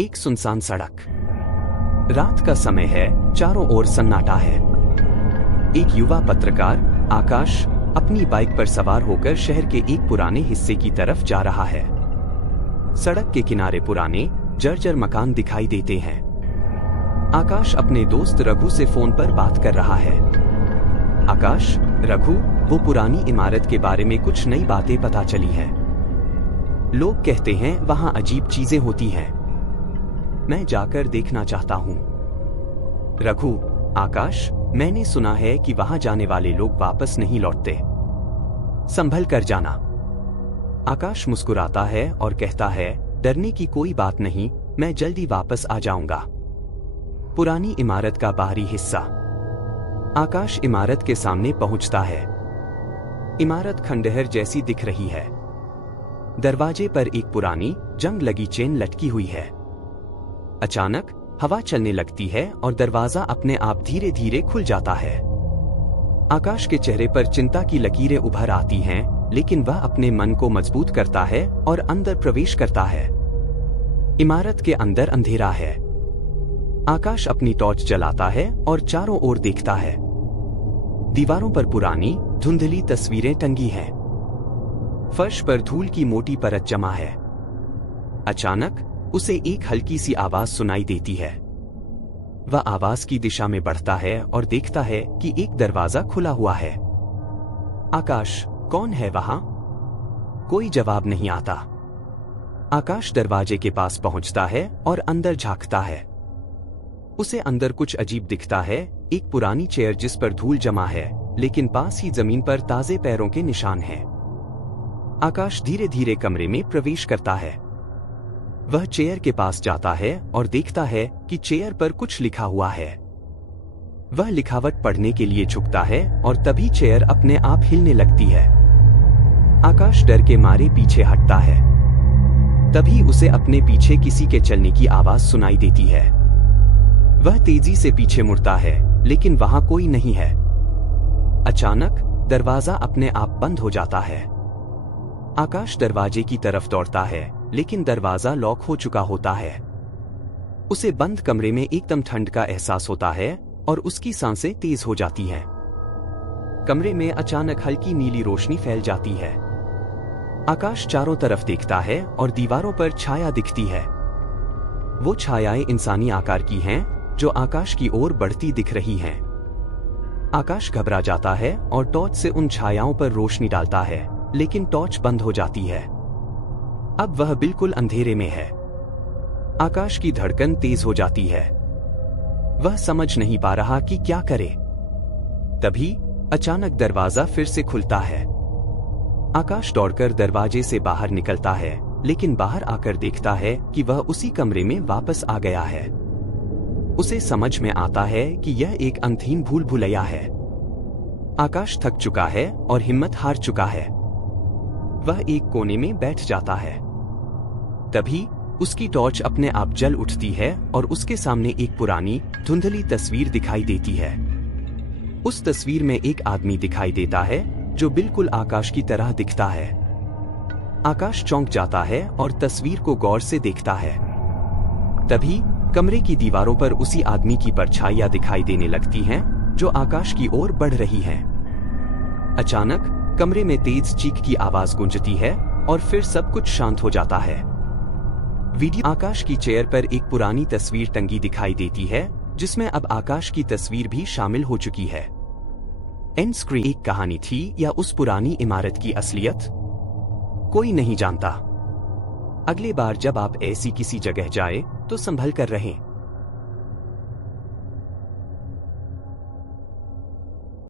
एक सुनसान सड़क। रात का समय है, चारों ओर सन्नाटा है। एक युवा पत्रकार आकाश अपनी बाइक पर सवार होकर शहर के एक पुराने हिस्से की तरफ जा रहा है। सड़क के किनारे पुराने जर्जर मकान दिखाई देते हैं। आकाश अपने दोस्त रघु से फोन पर बात कर रहा है। आकाश, रघु, वो पुरानी इमारत के बारे में कुछ नई बातें पता चली है। लोग कहते हैं वहां अजीब चीजें होती हैं। मैं जाकर देखना चाहता हूं। रघु, आकाश, मैंने सुना है कि वहां जाने वाले लोग वापस नहीं लौटते। संभल कर जाना। आकाश मुस्कुराता है और कहता है, डरने की कोई बात नहीं, मैं जल्दी वापस आ जाऊंगा। पुरानी इमारत का बाहरी हिस्सा। आकाश इमारत के सामने पहुंचता है। इमारत खंडहर जैसी दिख रही है। दरवाजे पर एक पुरानी जंग लगी चेन लटकी हुई है। अचानक हवा चलने लगती है और दरवाजा अपने आप धीरे धीरे खुल जाता है। आकाश के चेहरे पर चिंता की लकीरें उभर आती हैं, लेकिन वह अपने मन को मजबूत करता है और अंदर प्रवेश करता है। इमारत के अंदर अंधेरा है। आकाश अपनी टॉर्च जलाता है और चारों ओर देखता है। दीवारों पर पुरानी धुंधली तस्वीरें टंगी हैं। फर्श पर धूल की मोटी परत जमा है। अचानक उसे एक हल्की सी आवाज सुनाई देती है। वह आवाज की दिशा में बढ़ता है और देखता है कि एक दरवाजा खुला हुआ है। आकाश, कौन है वहां? कोई जवाब नहीं आता। आकाश दरवाजे के पास पहुंचता है और अंदर झांकता है। उसे अंदर कुछ अजीब दिखता है। एक पुरानी चेयर जिस पर धूल जमा है, लेकिन पास ही जमीन पर ताजे पैरों के निशान हैं। आकाश धीरे धीरे कमरे में प्रवेश करता है। वह चेयर के पास जाता है और देखता है कि चेयर पर कुछ लिखा हुआ है। वह लिखावट पढ़ने के लिए झुकता है और तभी चेयर अपने आप हिलने लगती है। आकाश डर के मारे पीछे हटता है। तभी उसे अपने पीछे किसी के चलने की आवाज सुनाई देती है। वह तेजी से पीछे मुड़ता है, लेकिन वहां कोई नहीं है। अचानक दरवाजा अपने आप बंद हो जाता है। आकाश दरवाजे की तरफ दौड़ता है, लेकिन दरवाजा लॉक हो चुका होता है। उसे बंद कमरे में एकदम ठंड का एहसास होता है और उसकी सांसें तेज हो जाती हैं। कमरे में अचानक हल्की नीली रोशनी फैल जाती है। आकाश चारों तरफ देखता है और दीवारों पर छाया दिखती है। वो छायाएं इंसानी आकार की हैं, जो आकाश की ओर बढ़ती दिख रही हैं। आकाश घबरा जाता है और टॉर्च से उन छायाओं पर रोशनी डालता है, लेकिन टॉर्च बंद हो जाती है। अब वह बिल्कुल अंधेरे में है। आकाश की धड़कन तेज हो जाती है। वह समझ नहीं पा रहा कि क्या करे। तभी अचानक दरवाजा फिर से खुलता है। आकाश दौड़कर दरवाजे से बाहर निकलता है, लेकिन बाहर आकर देखता है कि वह उसी कमरे में वापस आ गया है। उसे समझ में आता है कि यह एक अंतहीन भूल भुलैया है। आकाश थक चुका है और हिम्मत हार चुका है। वह एक कोने में बैठ जाता है। तभी उसकी टॉर्च अपने आप जल उठती है और उसके सामने एक पुरानी धुंधली तस्वीर दिखाई देती है। उस तस्वीर में एक आदमी दिखाई देता है जो बिल्कुल आकाश की तरह दिखता है। आकाश चौंक जाता है और तस्वीर को गौर से देखता है। तभी कमरे की दीवारों पर उसी आदमी की परछाइयां दिखाई देने लगती हैं, जो आकाश की ओर बढ़ रही हैं। अचानक कमरे में तेज चीख की आवाज गूंजती है और फिर सब कुछ शांत हो जाता है। वीडियो आकाश की चेयर पर एक पुरानी तस्वीर टंगी दिखाई देती है, जिसमें अब आकाश की तस्वीर भी शामिल हो चुकी है। And screen. एक कहानी थी या उस पुरानी इमारत की असलियत? कोई नहीं जानता। अगली बार जब आप ऐसी किसी जगह जाए तो संभल कर रहें।